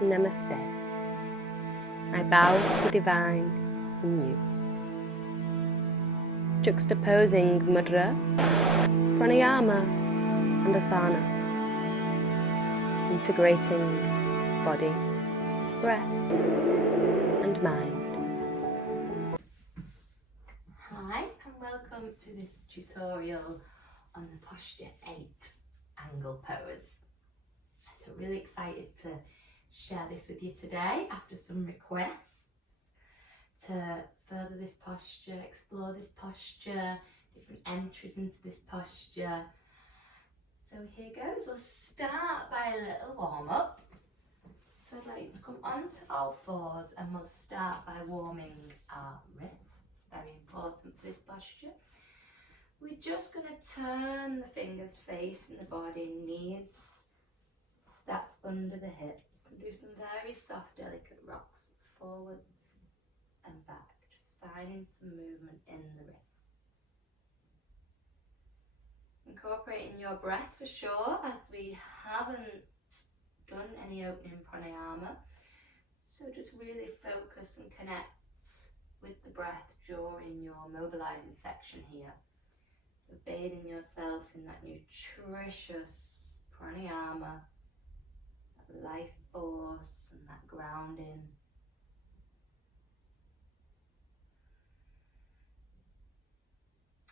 Namaste. I bow to the divine in you. Juxtaposing mudra, pranayama and asana. Integrating body, breath and mind. Hi and welcome to this tutorial on the posture 8 angle pose. So really excited to share this with you today after some requests to further this posture, explore this posture, different entries into this posture. So here goes. We'll start by a little warm up. So I'd like you to come onto all fours and we'll start by warming our wrists. Very important for this posture. We're just going to turn the fingers facing the body, knees stacked under the hips, and do some very soft, delicate rocks forwards and back, just finding some movement in the wrists. Incorporating your breath for sure, as we haven't done any opening pranayama, so just really focus and connect with the breath during your mobilizing section here. So bathing yourself in that nutritious pranayama, that life force and that grounding.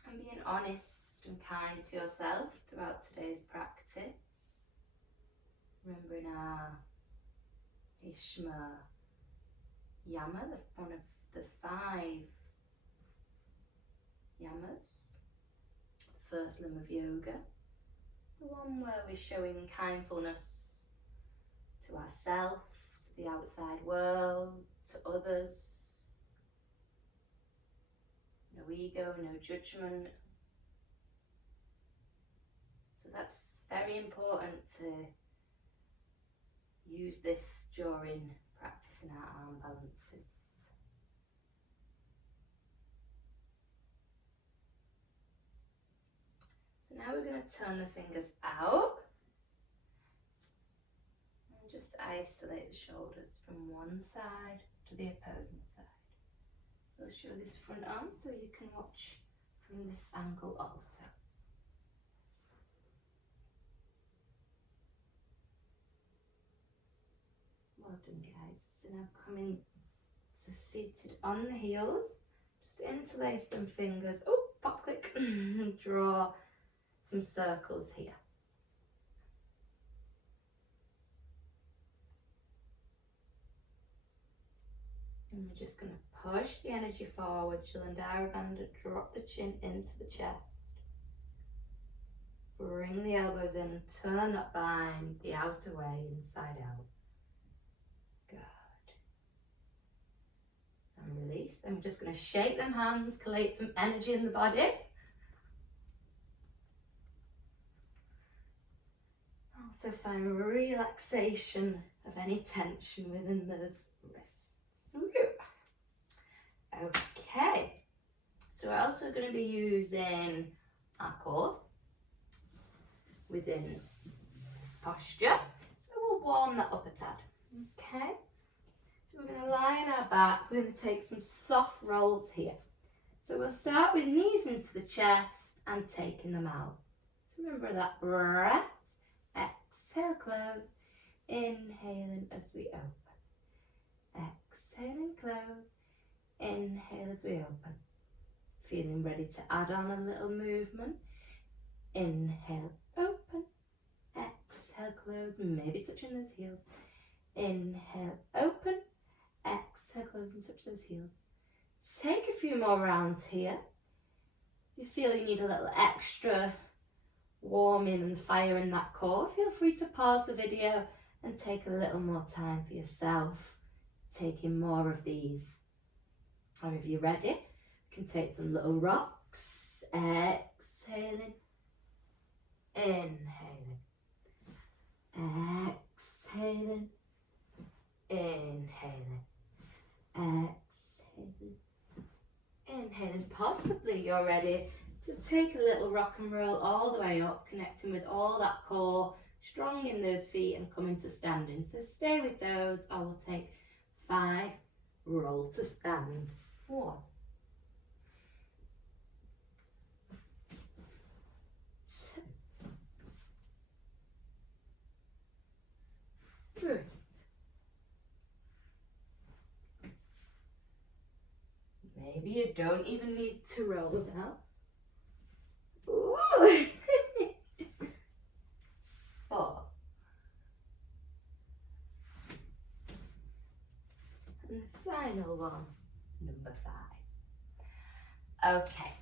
And being honest and kind to yourself throughout today's practice. Remembering our Ishma Yama, one of the 5 yamas, the first limb of yoga, the one where we're showing kindfulness to ourselves, to the outside world, to others. No ego, no judgment. So that's very important to use this during practicing our arm balances. So now we're going to turn the fingers out and just isolate the shoulders from one side to the opposing side. We'll show this front arm so you can watch from this angle also. Well done, guys. So now coming to seated on the heels, just interlace them fingers. Oh, pop quick. Draw some circles here. And we're just going to push the energy forward, Jalandhara Bandha, drop the chin into the chest. Bring the elbows in, turn that bind the outer way, inside out. Good. And release. Then we're just going to shake them hands, collate some energy in the body. Also find relaxation of any tension within those wrists. Okay, so we're also going to be using our core within this posture. So we'll warm that up a tad. Okay, so we're going to lie on our back. We're going to take some soft rolls here. So we'll start with knees into the chest and taking them out. So remember that breath. Exhale, close. Inhaling as we open. Exhaling, close. Inhale as we open. Feeling ready to add on a little movement. Inhale, open. Exhale, close. Maybe touching those heels. Inhale, open. Exhale, close and touch those heels. Take a few more rounds here. If you feel you need a little extra warming and fire in that core, feel free to pause the video and take a little more time for yourself, taking more of these. Or if you're ready, you can take some little rocks, exhaling, inhaling, exhaling, inhaling, exhaling, inhaling. Possibly you're ready to take a little rock and roll all the way up, connecting with all that core strong in those feet and come into standing. So stay with those. I will take 5, roll to stand. 1, 2, 3, 4. Maybe you don't even need to roll now. Ooh. 4. And the final one, number 5. Okay.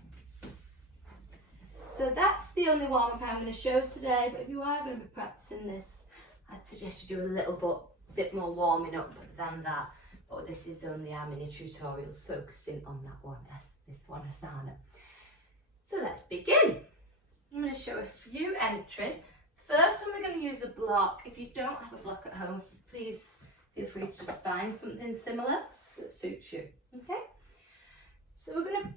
So that's the only warm-up I'm going to show today, but if you are going to be practicing this, I'd suggest you do a little bit more warming up than that. But this is only our mini tutorials focusing on that one, this one asana. So let's begin. I'm going to show a few entries. First one, we're going to use a block. If you don't have a block at home, please feel free to just find something similar that suits you. Okay? So we're going to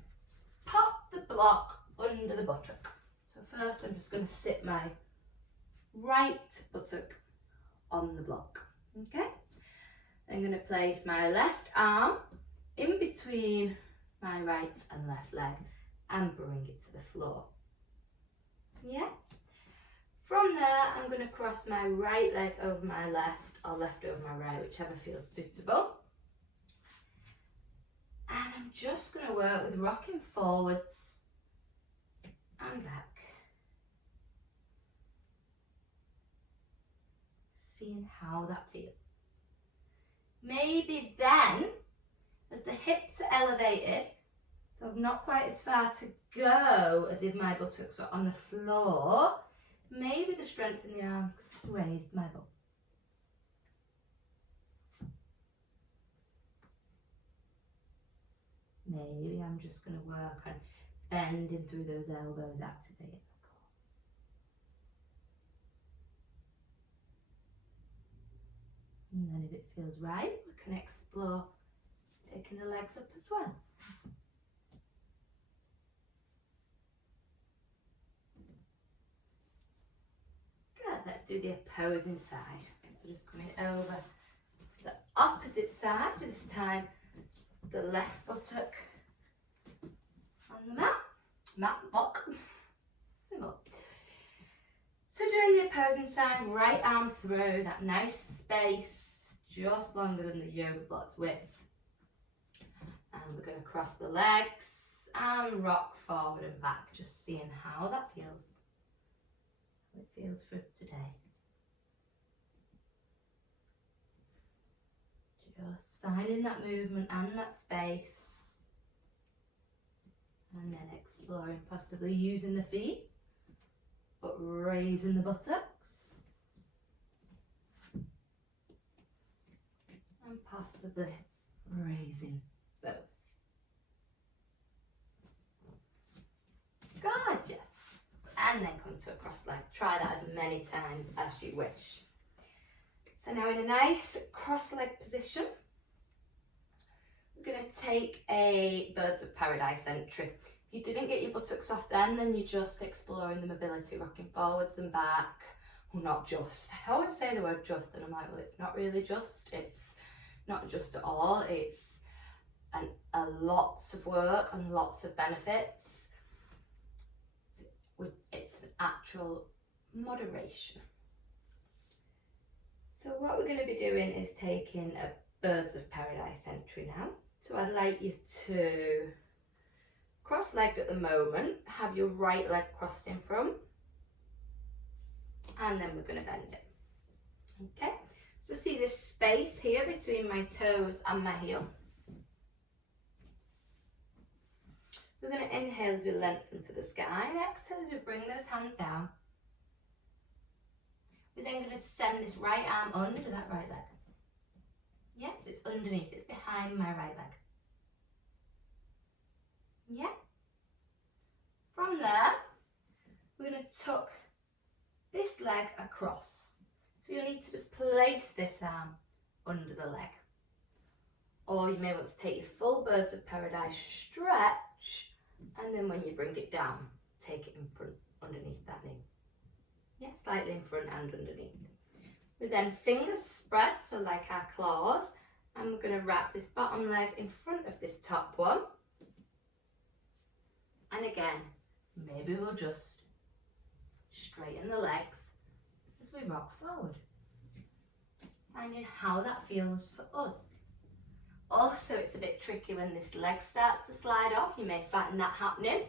pop the block under the buttock. So first I'm just going to sit my right buttock on the block. Okay? I'm going to place my left arm in between my right and left leg and bring it to the floor. Yeah? From there, I'm going to cross my right leg over my left or left over my right, whichever feels suitable. And I'm just going to work with rocking forwards and back. Seeing how that feels. Maybe then, as the hips are elevated, so I'm not quite as far to go as if my buttocks are on the floor, maybe the strength in the arms could just raise my butt. Maybe I'm just going to work on bending through those elbows, activating the core. And then if it feels right, we can explore taking the legs up as well. Good, let's do the opposing side. So just coming over to the opposite side, this time the left buttock on the mat block, similar. So doing the opposing side, right arm through, that nice space, just longer than the yoga block's width. And we're going to cross the legs and rock forward and back, just seeing how that feels. How it feels for us today. Just finding that movement and that space. And then exploring possibly using the feet, but raising the buttocks. And possibly raising both. Gorgeous. And then come to a cross leg. Try that as many times as you wish. So now in a nice cross leg position, we're going to take a Birds of Paradise entry. If you didn't get your buttocks off then you're just exploring the mobility, rocking forwards and back. Well, not just. I always say the word just and I'm like, well, it's not really just. It's not just at all. It's a lots of work and lots of benefits. It's an actual moderation. So what we're going to be doing is taking a Birds of Paradise entry now. So I'd like you to cross-legged at the moment, have your right leg crossed in front, and then we're going to bend it. Okay, so see this space here between my toes and my heel. We're going to inhale as we lengthen to the sky and exhale as we bring those hands down. We're then going to send this right arm under that right leg. Yeah, so it's underneath, it's behind my right leg. Yeah. From there, we're going to tuck this leg across. So you'll need to just place this arm under the leg. Or you may want to take your full Birds of Paradise stretch, and then when you bring it down, take it in front underneath that knee. Yeah, slightly in front and underneath. We then fingers spread, so like our claws, and we're going to wrap this bottom leg in front of this top one. And again, maybe we'll just straighten the legs as we rock forward. Finding how that feels for us. Also, it's a bit tricky when this leg starts to slide off. You may find that happening.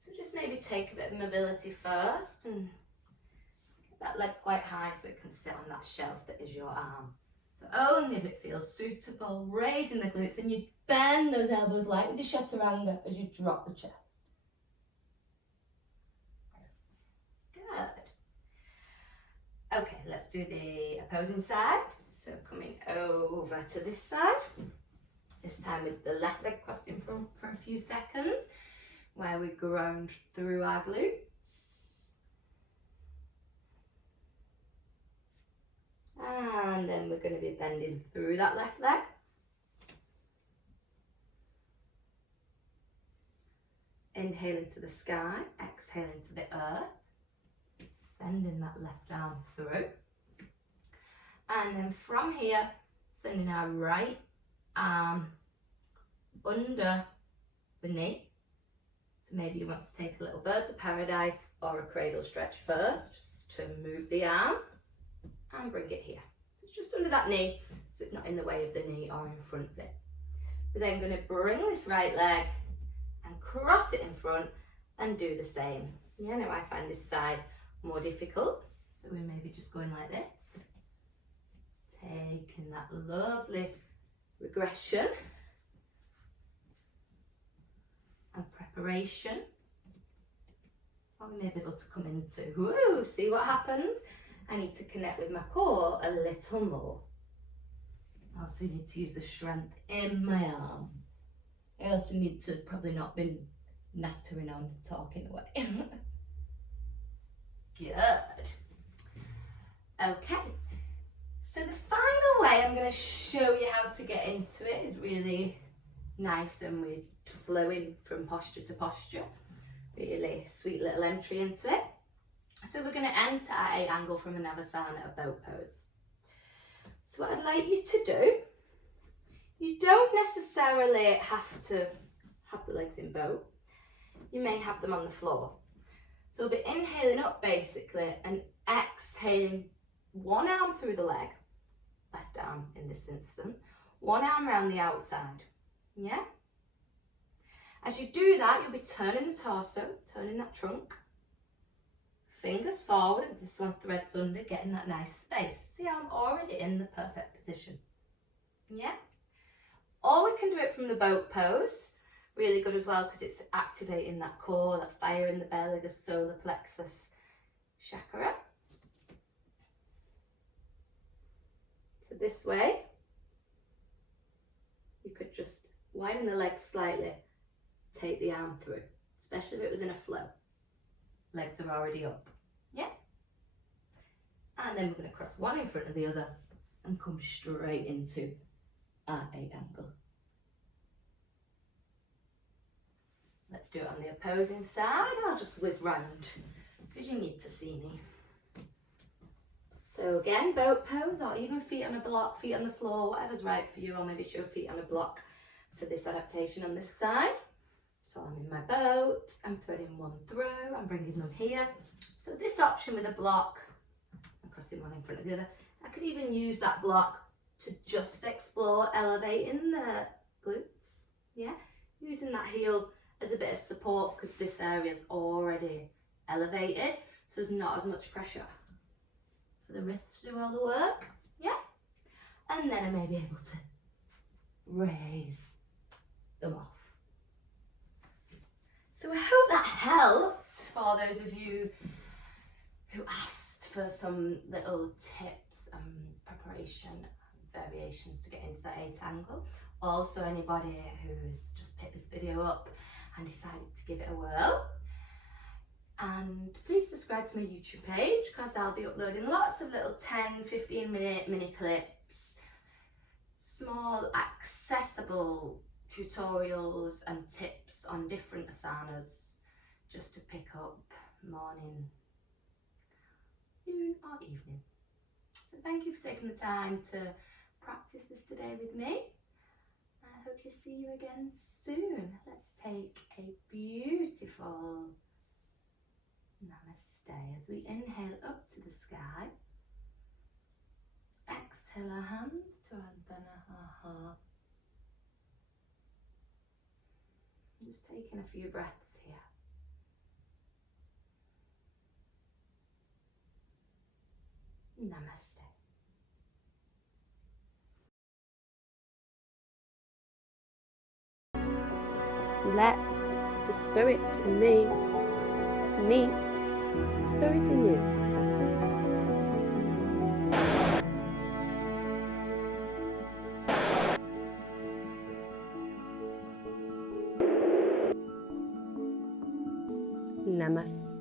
So just maybe take a bit of mobility first and get that leg quite high so it can sit on that shelf that is your arm. So only if it feels suitable, raising the glutes, and you bend those elbows light with your chaturanga as you drop the chest. Good. Okay, let's do the opposing side. So coming over to this side, this time with the left leg crossed in front for a few seconds, where we ground through our glutes. And then we're going to be bending through that left leg. Inhale into the sky, exhale into the earth. Sending that left arm through. And then from here, sending our right arm under the knee. So maybe you want to take a little birds of paradise or a cradle stretch first, just to move the arm and bring it here. So it's just under that knee, so it's not in the way of the knee or in front of it. We're then going to bring this right leg and cross it in front and do the same. Yeah, now I find this side more difficult, so we may be just going like this, taking that lovely regression and preparation. Or we may be able to come into, whoo, see what happens. I need to connect with my core a little more. I also need to use the strength in my arms. I also need to probably not be nattering on, talking away. Good. Okay, so the final way I'm going to show you how to get into it is really nice, and we're flowing from posture to posture. Really sweet little entry into it. So we're going to enter at A angle from a Navasana, a boat pose. So what I'd like you to do, you don't necessarily have to have the legs in boat. You may have them on the floor. So we'll be inhaling up basically and exhaling one arm through the leg, left arm in this instant, one arm around the outside, yeah? As you do that, you'll be turning the torso, turning that trunk, fingers forward as this one threads under, getting that nice space. See how I'm already in the perfect position, yeah? Or we can do it from the boat pose. Really good as well because it's activating that core, that fire in the belly, the solar plexus chakra. So this way, you could just widen the legs slightly, take the arm through, especially if it was in a flow. Legs are already up, yeah? And then we're going to cross one in front of the other and come straight into our A angle. Let's do it on the opposing side. I'll just whiz round because you need to see me. So again, boat pose, or even feet on a block, feet on the floor, whatever's right for you, or maybe show feet on a block for this adaptation on this side. So I'm in my boat, I'm threading one through, I'm bringing them here. So this option with a block, I'm crossing one in front of the other. I could even use that block to just explore elevating the glutes, yeah? Using that heel as a bit of support because this area is already elevated, so there's not as much pressure for the wrists to do all the work, yeah? And then I may be able to raise them off. So I hope that helped for those of you who asked for some little tips and preparation and variations to get into that 8 angle. Also anybody who's just picked this video up and decided to give it a whirl. And please subscribe to my YouTube page because I'll be uploading lots of little 10-15 minute mini clips, small accessible tutorials and tips on different asanas just to pick up morning afternoon or evening. So thank you for taking the time to practice this today with me. I hope to see you again soon. Let's take a beautiful namaste as we inhale up to the sky. Exhale our hands to our heart. Just taking a few breaths here. Namaste. Let the spirit in me meet the spirit in you. Namaste.